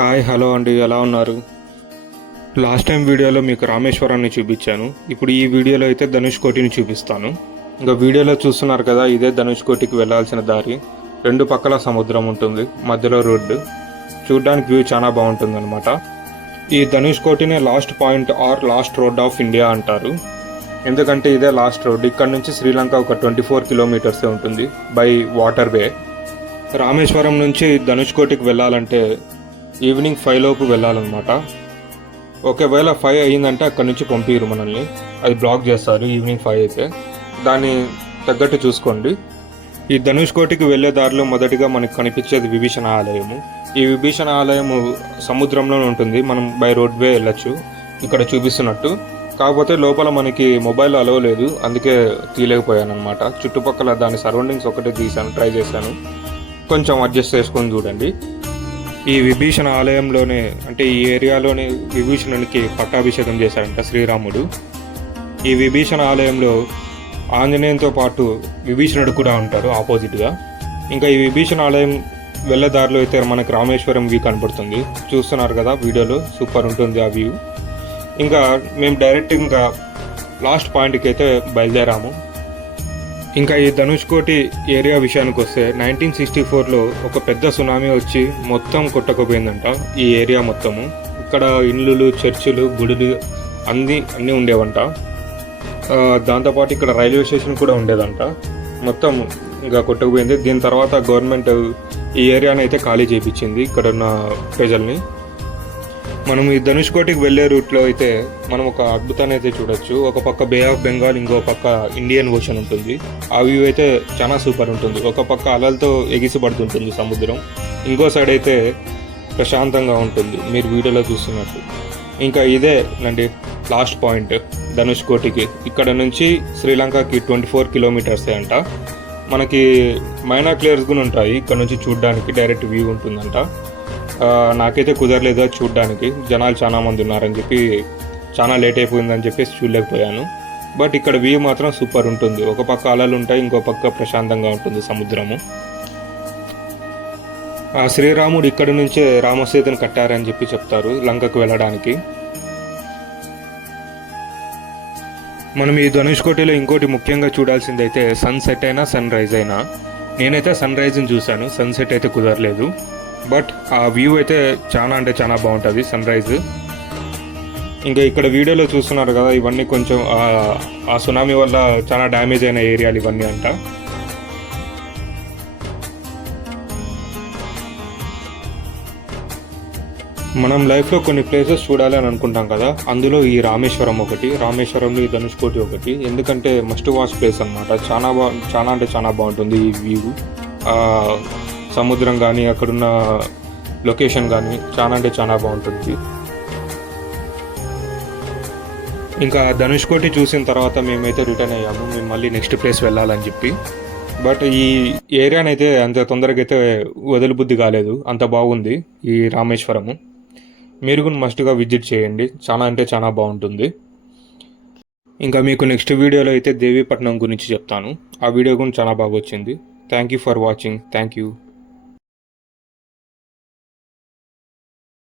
Hi hello అండి, ఎలా ఉన్నారు? లాస్ట్ టైం వీడియోలో మీకు రామేశ్వరాన్ని చూపించాను. ఇప్పుడు ఈ వీడియోలో అయితే ధనుష్కోటిని చూపిస్తాను. ఇంకా వీడియోలో చూస్తున్నారు కదా, ఇదే ధనుష్కోటికి వెళ్ళాల్సిన దారి. రెండు పక్కల సముద్రం ఉంటుంది, మధ్యలో రోడ్డు. చూడ్డానికి వ్యూ చాలా బాగుంటుంది అనమాట. ఈ ధనుష్కోటినే last point or last road of India అంటారు. ఎందుకంటే ఇదే లాస్ట్ రోడ్. ఇక్కడ నుంచి శ్రీలంక ఒక 24 కిలోమీటర్సే ఉంటుంది బై వాటర్ వే. రామేశ్వరం నుంచి ధనుష్కోటికి వెళ్ళాలంటే ఈవినింగ్ 5 లోపు వెళ్ళాలన్నమాట. ఒకవేళ 5 అయ్యిందంటే అక్కడ నుంచి పంపిరు మనల్ని, అది బ్లాక్ చేస్తారు ఈవినింగ్ 5 అయితే. దాన్ని తగ్గట్టు చూసుకోండి. ఈ ధనుష్కోటికి వెళ్ళే దారిలో మొదటిగా మనకు కనిపించేది విభీషణ ఆలయము. ఈ విభీషణ ఆలయము సముద్రంలోనే ఉంటుంది. మనం బై రోడ్వే వెళ్ళచ్చు ఇక్కడ చూపిస్తున్నట్టు. కాకపోతే లోపల మనకి మొబైల్ అలవ్ లేదు, అందుకే తీయలేకపోయాను అనమాట. చుట్టుపక్కల దాని సరౌండింగ్స్ ఒకటే తీసాను, ట్రై చేశాను. కొంచెం అడ్జస్ట్ చేసుకొని చూడండి. ఈ విభీషణ ఆలయంలోనే, అంటే ఈ ఏరియాలోనే విభీషణునికి పట్టాభిషేకం చేశారంట శ్రీరాముడు. ఈ విభీషణ ఆలయంలో ఆంజనేయంతో పాటు విభీషణుడు కూడా ఉంటారు ఆపోజిట్గా. ఇంకా ఈ విభీషణ ఆలయం వెళ్ళే దారిలో అయితే మనకు రామేశ్వరం వ్యూ కనపడుతుంది. చూస్తున్నారు కదా వీడియోలో, సూపర్ ఉంటుంది ఆ వ్యూ. ఇంకా మేము డైరెక్ట్ ఇంకా లాస్ట్ పాయింట్కి అయితే బయలుదేరాము. ఇంకా ఈ ధనుష్కోటి ఏరియా విషయానికి వస్తే 1964లో ఒక పెద్ద సునామీ వచ్చి మొత్తం కొట్టకపోయిందంట ఈ ఏరియా మొత్తము. ఇక్కడ ఇల్లులు, చర్చిలు, గుడులు అన్నీ ఉండేవంట. దాంతోపాటు ఇక్కడ రైల్వే స్టేషన్ కూడా ఉండేదంట. మొత్తం ఇంకా కొట్టకపోయింది. దీని తర్వాత గవర్నమెంట్ ఈ ఏరియాని అయితే ఖాళీ చేయించింది ఇక్కడ ఉన్న ప్రజల్ని. మనం ఈ ధనుష్కోటికి వెళ్ళే రూట్లో అయితే మనం ఒక అద్భుతాన్ని అయితే చూడొచ్చు. ఒక పక్క బే ఆఫ్ బెంగాల్, ఇంకో పక్క ఇండియన్ ఓషన్ ఉంటుంది. ఆ వ్యూ అయితే చాలా సూపర్ ఉంటుంది. ఒక పక్క అలలతో ఎగిసిపడుతుంటుంది సముద్రం, ఇంకో సైడ్ అయితే ప్రశాంతంగా ఉంటుంది మీరు వీడియోలో చూస్తున్నట్టు. ఇంకా ఇదే అండి లాస్ట్ పాయింట్ ధనుష్కోటికి. ఇక్కడ నుంచి శ్రీలంకకి 24 కిలోమీటర్సే అంట. మనకి మైనాక్లేర్స్ కూడా ఉంటాయి ఇక్కడ నుంచి చూడడానికి, డైరెక్ట్ వ్యూ ఉంటుందంట. నాకైతే కుదరలేదు చూడడానికి, జనాలు చాలా మంది ఉన్నారని చెప్పి చాలా లేట్ అయిపోయిందని చెప్పేసి చూడలేకపోయాను. బట్ ఇక్కడ వ్యూ మాత్రం సూపర్ ఉంటుంది. ఒక పక్క అలలు ఉంటాయి, ఇంకో పక్క ప్రశాంతంగా ఉంటుంది సముద్రము. ఆ శ్రీరాముడు ఇక్కడ నుంచే రామసేతుని కట్టారని చెప్పి చెప్తారు లంకకు వెళ్ళడానికి. మనం ఈ ధనుష్కోటిలో ఇంకోటి ముఖ్యంగా చూడాల్సిందైతే సన్సెట్ అయినా సన్ రైజ్ అయినా. నేనైతే సన్ రైజ్ని చూశాను, సన్సెట్ అయితే కుదరలేదు. బట్ ఆ వ్యూ అయితే చాలా అంటే చాలా బాగుంటుంది సన్ రైజ్. ఇంకా ఇక్కడ వీడియోలో చూస్తున్నారు కదా, ఇవన్నీ కొంచెం ఆ సునామీ వల్ల చాలా డ్యామేజ్ అయిన ఏరియాలు ఇవన్నీ అంట. మనం లైఫ్లో కొన్ని ప్లేసెస్ చూడాలి అని అనుకుంటాం కదా, అందులో ఈ రామేశ్వరం ఒకటి, రామేశ్వరంలో ఈ ధనుష్కోటి ఒకటి. ఎందుకంటే మస్ట్ వాచ్ ప్లేస్ అనమాట. చాలా అంటే చాలా బాగుంటుంది ఈ వ్యూ. సముద్రం కానీ, అక్కడున్న లొకేషన్ కానీ చాలా అంటే చాలా బాగుంటుంది. ఇంకా ధనుష్కోటి చూసిన తర్వాత మేమైతే రిటర్న్ అయ్యాము. మేము మళ్ళీ నెక్స్ట్ ప్లేస్ వెళ్ళాలని చెప్పి. బట్ ఈ ఏరియానైతే అంత తొందరగా అయితే వదిలిబుద్ధి కాలేదు, అంత బాగుంది ఈ రామేశ్వరము. మీరు కూడా మస్ట్గా విజిట్ చేయండి, చాలా అంటే చాలా బాగుంటుంది. ఇంకా మీకు నెక్స్ట్ వీడియోలో అయితే దేవీపట్నం గురించి చెప్తాను. ఆ వీడియో కూడా చాలా బాగా వచ్చింది. Thank you for watching. Thank you.